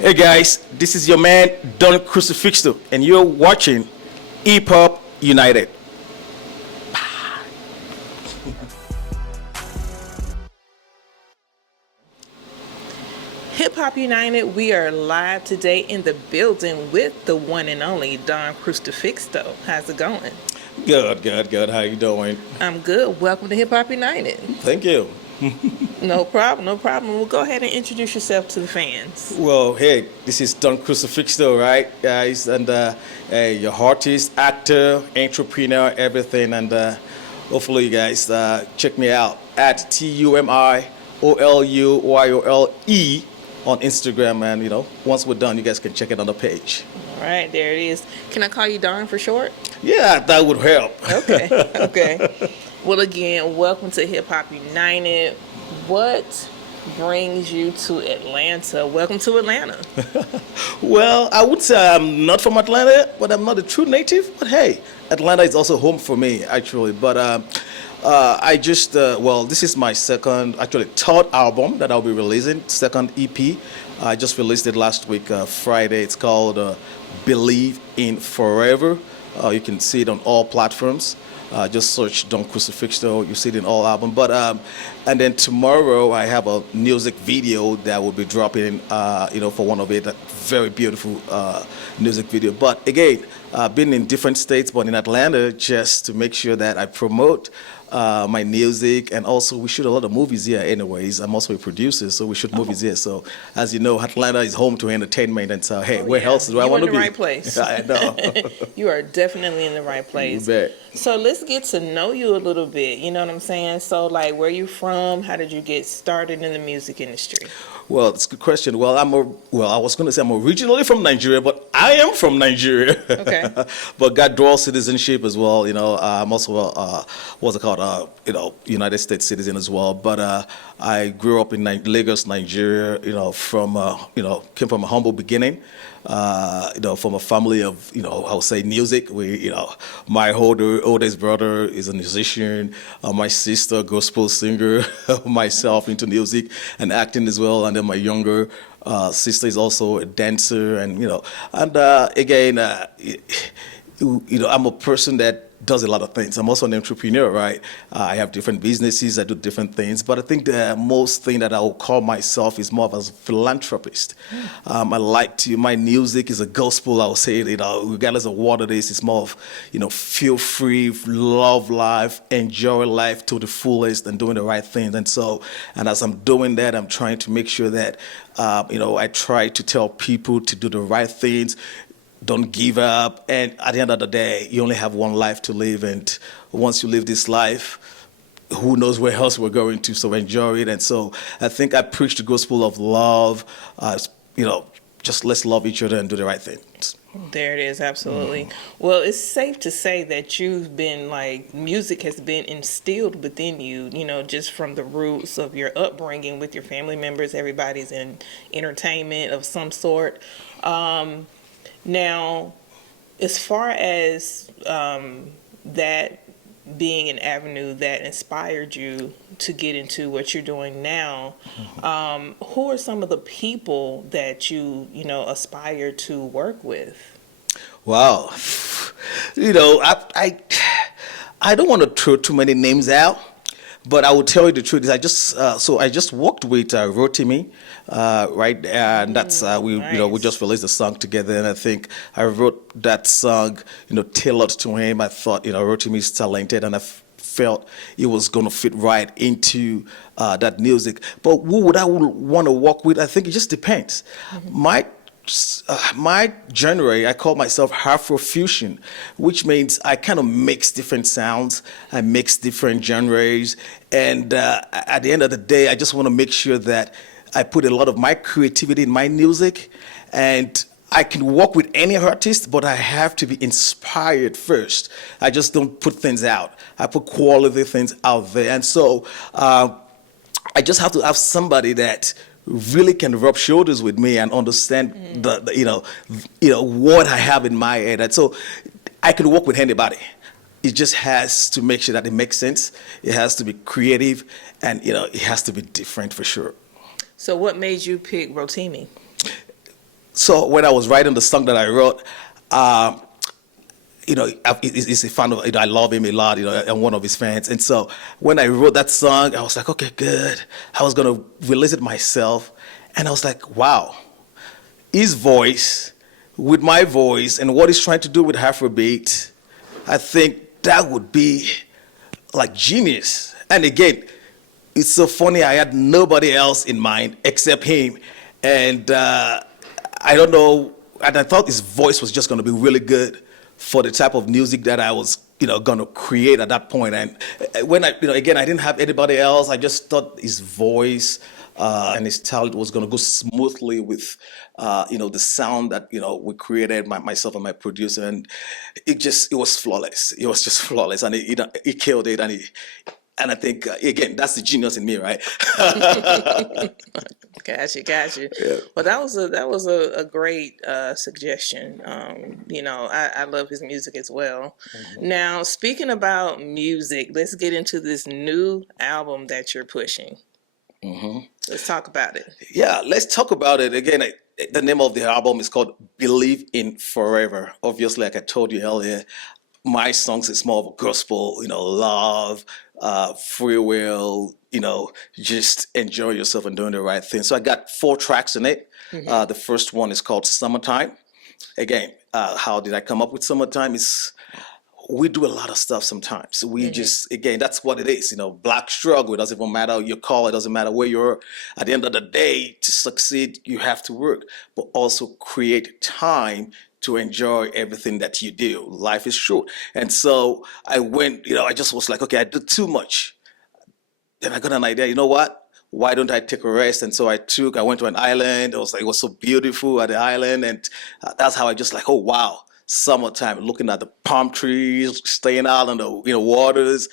Hey guys, this is your man Don Crucifixto, and you're watching Hip Hop United. Hip Hop United, we are live today in the building with the one and only Don Crucifixto. How's it going? Good. How you doing? I'm good. Welcome to Hip Hop United. Thank you. No problem. Well, go ahead and introduce yourself to the fans. Well, hey, this is Don Crucifixto, right, guys? And hey, your artist, actor, entrepreneur, everything. And hopefully, you guys check me out at TUMIOLUYOLE on Instagram. And once we're done, you guys can check it on the page. All right, there it is. Can I call you Don for short? Yeah, that would help. Okay. Well, again, welcome to Hip Hop United. What brings you to Atlanta? Welcome to Atlanta. Well, I would say I'm not from Atlanta, but I'm not a true native. But hey, Atlanta is also home for me, actually. But this is my third album that I'll be releasing, second EP. I just released it last week, Friday. It's called Believe in Forever. You can see it on all platforms. Just search Don Crucifixto. You see it in all albums. But and then tomorrow I have a music video that will be dropping. For one of it, a very beautiful music video. But again, been in different states, but in Atlanta, just to make sure that I promote my music, and also we shoot a lot of movies here anyways. I'm also a producer, so we shoot movies here. So as you know, Atlanta is home to entertainment, and so hey, where else do I want to be? You're in the right place. I know. You are definitely in the right place. You bet. So let's get to know you a little bit, you know what I'm saying? So like, where you from? How did you get started in the music industry? Well, it's a good question. Well, I was going to say I'm originally from Nigeria, but I am from Nigeria. Okay. But got dual citizenship as well. I'm also United States citizen as well. But I grew up in Lagos, Nigeria. Came from a humble beginning. From a family of, I would say music. My oldest brother is a musician, my sister, gospel singer, myself into music and acting as well, and then my younger sister is also a dancer, and I'm a person that does a lot of things. I'm also an entrepreneur, right? I have different businesses. I do different things. But I think the most thing that I will call myself is more of a philanthropist. My music is a gospel, I would say, regardless of what it is, it's more of, feel free, love life, enjoy life to the fullest and doing the right things. And as I'm doing that, I'm trying to make sure that, I try to tell people to do the right things. Don't give up, and at the end of the day, you only have one life to live, and once you live this life, who knows where else we're going to, so enjoy it. And so I think I preach the gospel of love, just let's love each other and do the right things. There it is, absolutely. Well, it's safe to say that you've been music has been instilled within you, just from the roots of your upbringing with your family members. Everybody's in entertainment of some sort. Now, as far as that being an avenue that inspired you to get into what you're doing now, who are some of the people that you aspire to work with? Wow. I don't want to throw too many names out, but I will tell you the truth is I just worked with Rotimi, right? And that's we just released the song together, and I think I wrote that song tailored to him. I thought Rotimi is talented, and I felt it was going to fit right into that music. But who would I want to work with? I think it just depends. My genre, I call myself Afrofusion, which means I kind of mix different sounds, I mix different genres, and at the end of the day, I just want to make sure that I put a lot of my creativity in my music, and I can work with any artist, but I have to be inspired first. I just don't put things out. I put quality things out there, and so I just have to have somebody that really can rub shoulders with me and understand what I have in my head. And so I can work with anybody. It just has to make sure that it makes sense. It has to be creative, and it has to be different for sure. So what made you pick Rotimi? So when I was writing the song that I wrote, um, he's a fan of, I love him a lot, I'm one of his fans. And so when I wrote that song, I was like, okay, good. I was going to release it myself. And I was like, wow, his voice with my voice and what he's trying to do with Afrobeat, I think that would be like genius. And again, it's so funny. I had nobody else in mind except him, and I don't know. And I thought his voice was just going to be really good for the type of music that I was, going to create at that point. And when again, I didn't have anybody else. I just thought his voice and his talent was going to go smoothly with, the sound that we created, myself and my producer, and it was flawless. It was just flawless, and he killed it, and I think again that's the genius in me, right? Gotcha. Yeah. Well, that was a great suggestion. I love his music as well. Now, speaking about music, let's get into this new album that you're pushing. Let's talk about it. Yeah, let's talk about it again. The name of the album is called "Believe in Forever." Obviously, like I told you earlier, my songs is more of a gospel, love, free will, just enjoy yourself and doing the right thing. So I got 4 tracks in it. The first one is called "Summertime." Again, how did I come up with "Summertime"? We do a lot of stuff sometimes. We just, again, that's what it is. Black struggle. It doesn't even matter your color. It doesn't matter where you're. At the end of the day, to succeed, you have to work, but also create time to enjoy everything that you do. Life is short. And so I went, I just was like, okay, I did too much. Then I got an idea, you know what? Why don't I take a rest? And so I went to an island. It was so beautiful at the island. And that's how I just like, oh, wow, summertime, looking at the palm trees, staying out on the, waters.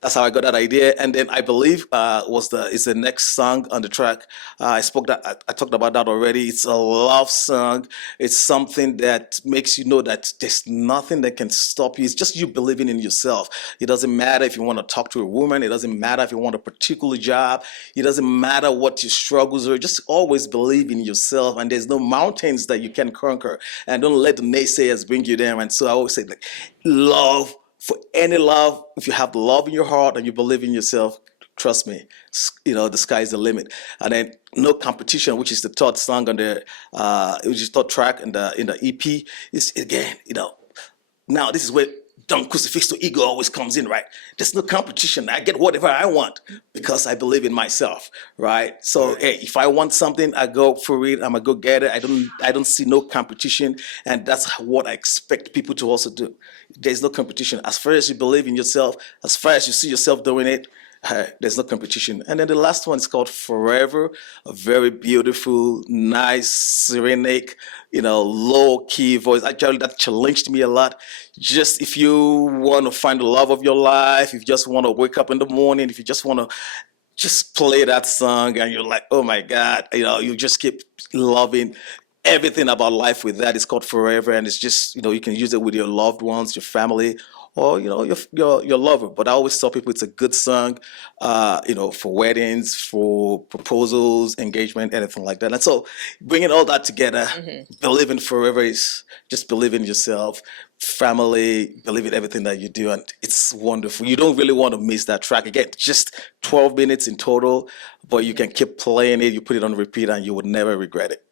That's how I got that idea. And then I believe is the next song on the track. I talked about that already. It's a love song. It's something that makes you know that there's nothing that can stop you. It's just you believing in yourself. It doesn't matter if you want to talk to a woman. It doesn't matter if you want a particular job. It doesn't matter what your struggles are. Just always believe in yourself. And there's no mountains that you can conquer. And don't let the naysayers bring you down. And so I always say, like, love. For any love, if you have the love in your heart and you believe in yourself, trust me, the sky's the limit. And then No Competition, which is the third song on the, which is third track in the EP, is again, now this is where Don Crucifixto ego always comes in, right? There's no competition. I get whatever I want because I believe in myself, right? So hey, if I want something, I go for it. I'm gonna go get it. I don't see no competition, and that's what I expect people to also do. There's no competition. As far as you believe in yourself, as far as you see yourself doing it, there's no competition. And then the last one is called Forever, a very beautiful, nice, serenic, low key voice. Actually, that challenged me a lot. Just if you want to find the love of your life, if you just want to wake up in the morning, if you just want to just play that song and you're like, oh my God, you just keep loving everything about life with that. It's called Forever, and it's just, you can use it with your loved ones, your family, or your lover. But I always tell people it's a good song, for weddings, for proposals, engagement, anything like that. And so bringing all that together, believing forever is just believe in yourself, family, believe in everything that you do, and it's wonderful. You don't really want to miss that track. Again, just 12 minutes in total, but you can keep playing it. You put it on repeat, and you would never regret it.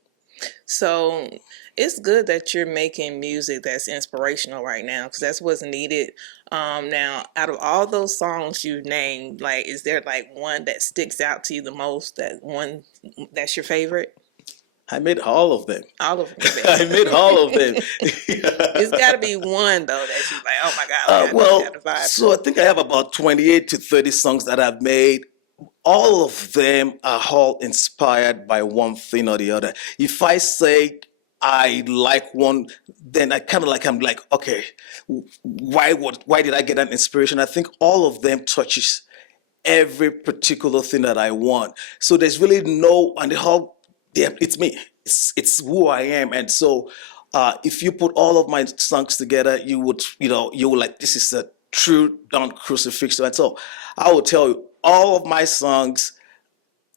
So it's good that you're making music that's inspirational right now, because that's what's needed. Now, out of all those songs you named, like, is there like one that sticks out to you the most? That one that's your favorite? I made all of them. All of them. I made all of them. It's got to be one though that you're like, oh my God. So I think I have about 28 to 30 songs that I've made. All of them are all inspired by one thing or the other. If I say I like one, then I'm like, okay, why did I get that inspiration? I think all of them touches every particular thing that I want. So there's really it's me. It's who I am. And so if you put all of my songs together, you would like, this is a true Don Crucifixto. And so I will tell you, all of my songs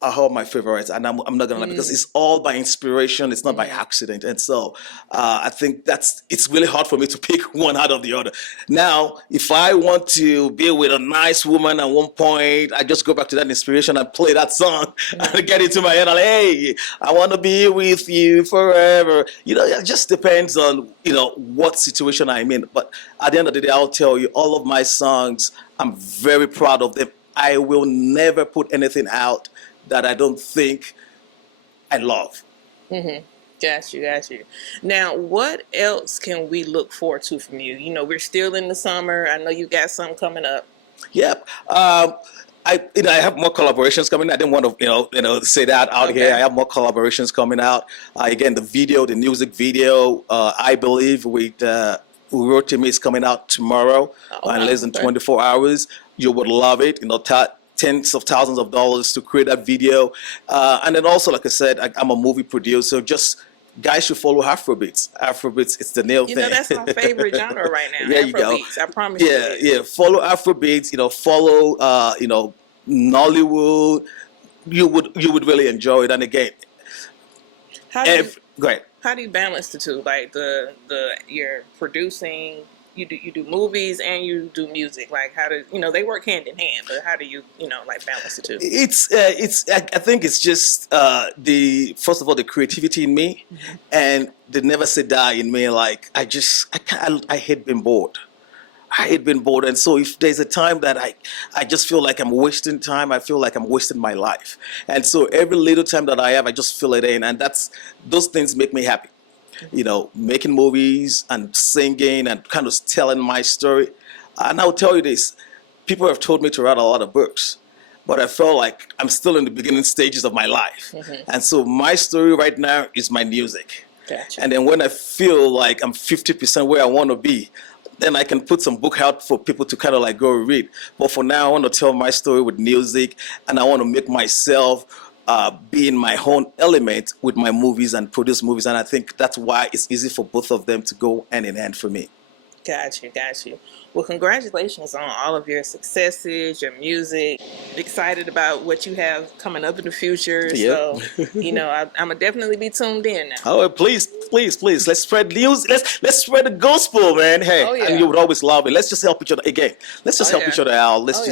are all my favorites, and I'm not gonna lie, because it's all by inspiration. It's not by accident, and so I think it's really hard for me to pick one out of the other. Now, if I want to be with a nice woman at one point, I just go back to that inspiration and play that song and get into my head. I'm like, hey, I want to be with you forever. It just depends on what situation I'm in. But at the end of the day, I'll tell you, all of my songs, I'm very proud of them. I will never put anything out that I don't think I love. Got you. Now, what else can we look forward to from you? We're still in the summer. I know you got something coming up. Yep. I have more collaborations coming. I didn't want to say that out here. I have more collaborations coming out. Again, the music video, I believe with Rotimi is coming out tomorrow in less than 24 hours. You would love it. Tens of thousands of dollars to create that video. And then also, like I said, I'm a movie producer. Just guys should follow Afrobeats. Afrobeats, it's the nail thing. That's my favorite genre right now. There you go. Afrobeats, I promise you. Yeah. Follow Afrobeats. Follow Nollywood. You would really enjoy it. And again, go ahead. How do you balance the two? Like you're producing. You do movies and you do music. Like how do they work hand in hand? But how do you balance the two? I think it's just first of all the creativity in me, and the never say die in me. Like I hate being bored. I hate being bored, and so if there's a time that I just feel like I'm wasting time, I feel like I'm wasting my life, and so every little time that I have, I just fill it in, and those things make me happy. Making movies and singing and kind of telling my story. And I'll tell you this, people have told me to write a lot of books, but I felt like I'm still in the beginning stages of my life. And so my story right now is my music. Gotcha. And then when I feel like I'm 50% where I want to be, then I can put some book out for people to kind of go read. But for now, I want to tell my story with music, and I want to make myself be in my own element with my movies and produce movies. And I think that's why it's easy for both of them to go hand in hand for me. Got you. Well, congratulations on all of your successes, your music. Excited about what you have coming up in the future. Yep. So, I'm gonna definitely be tuned in now. Oh, please. Let's spread news. Let's spread the gospel, man. Hey, and you would always love it. Let's just help each other again. Let's just help each other out. Let's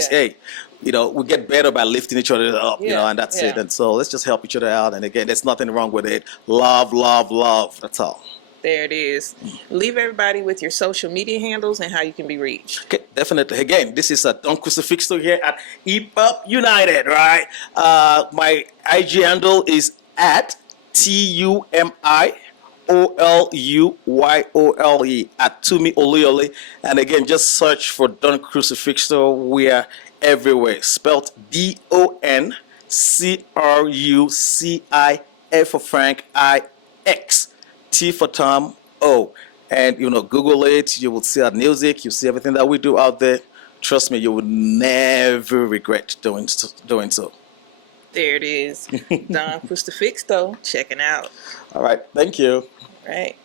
we get better by lifting each other up, and that's it. And so let's just help each other out. And again, there's nothing wrong with it. Love. That's all. There it is. Leave everybody with your social media handles and how you can be reached. Okay, definitely. Again, this is Don Crucifixto here at Hip Hop United, right? My IG handle is at TUMIOLUYOLE at Tumi Oluyole. And again, just search for Don Crucifixto. We are everywhere. Spelled DONCRUCIF for Frank IX. T for Tom, O. And, Google it. You will see our music. You see everything that we do out there. Trust me, you will never regret doing so. There it is. Don Crucifixto checking out. All right. Thank you. All right.